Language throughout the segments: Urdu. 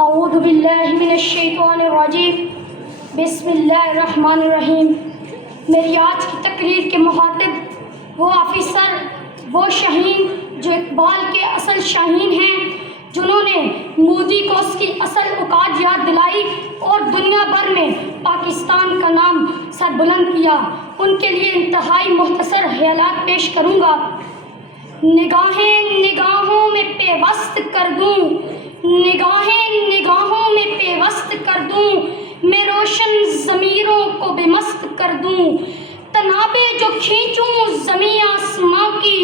اعوذ باللہ من الشیطان الرجیم بسم اللہ الرحمن الرحیم۔ میری آج کی تقریر کے مخاطب وہ آفیسر، وہ شاہین جو اقبال کے اصل شاہین ہیں، جنہوں نے مودی کو اس کی اصل اوقات یاد دلائی اور دنیا بھر میں پاکستان کا نام سر بلند کیا۔ ان کے لیے انتہائی مختصر خیالات پیش کروں گا۔ نگاہیں نگاہوں میں پیوست کر دوں، نگاہیں نگاہوں میں پیوست کر دوں، میں روشن ضمیروں کو بے مست کر دوں، تنابیں جو کھینچوں زمیں آسماں کی،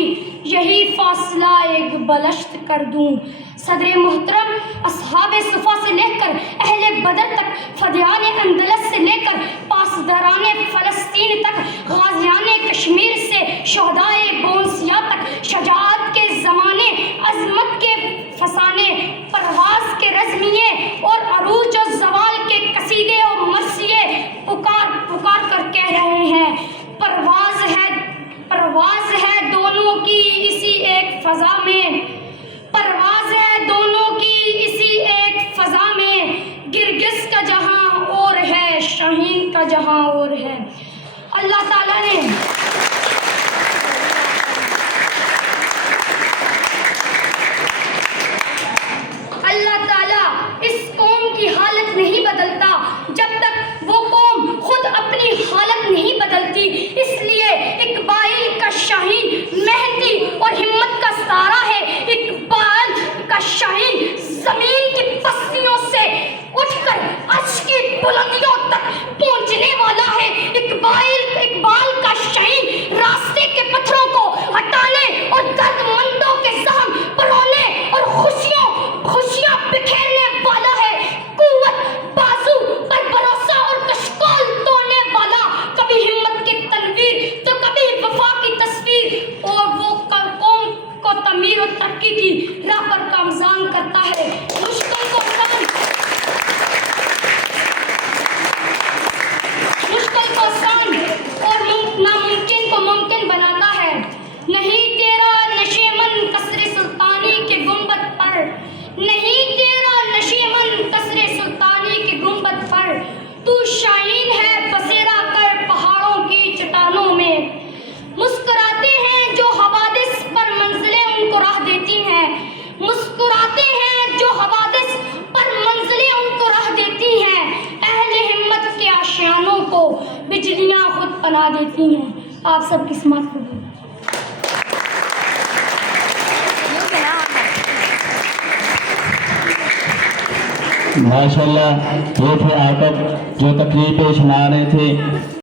یہی فاصلہ ایک بلشت کر دوں۔ صدر محترم، اصحاب صفا سے لے کر اہل بدر تک، فدیان اندلس سے لے کر پاسداران فلسطین تک، غازیان کشمیر سے شہدائے بونسیا تک، شجاعت کے زمانے، عظمت کے فسانے، پرواز کے رزمیے اور عروج و زوال کے قصیدے اور مرثیے پکار کر کہہ رہے ہیں، پرواز ہے دونوں کی اسی ایک فضا میں، پرواز ہے دونوں کی اسی ایک فضا میں، گرگس کا جہاں اور ہے، شاہین کا جہاں اور ہے۔ اللہ تعالیٰ نے اس قوم کی حالت نہیں بدلتا جب تک وہ قوم خود اپنی حالت نہیں بدلتی۔ اس لیے اقبال کا شاہین محنتی اور ہمت کا ستارہ ہے۔ اقبال کا شاہین زمین کی پستیوں سے اٹھ کر عرش کی بلندیوں تک پہنچنے والا ہے۔ اقبال کا شاہین راستے کے پتھروں کو ہٹانے اور درد مندوں کے زخم پرونے اور خوشیاں بکھیرنے والا ہے۔ قوت بازو پر بھروسہ اور کشکول توڑنے والا، کبھی ہمت کی تنویر تو کبھی وفا کی تصویر، اور وہ قوم کو تعمیر و ترقی کی راہ پر گامزن کرتا ہے۔ مشکل کو آسان اور ناممکن کو ممکن بناتا ہے۔ نہیں تیرا نشیمن قصر سلطانی کے گنبد پر، نہیں تیرا نشیمن قصر سلطانی کے گنبد پر، تو شاہین ہے بسیرا کر پہاڑوں کی چٹانوں میں۔ مسکراتے ہیں جو حوادث پر منزلیں ان کو راہ دیتی ہیں، مسکراتے ہیں جو حوادث پر منزلیں ان کو راہ دیتی ہیں، اہل ہمت کے آشیانوں کو بجلیاں خود پناہ دیتی ہیں۔ آپ سب کی سماعت قبول۔ ماشاءاللہ، یہ تھے آقب جو تقریر پیش فرما رہے تھے۔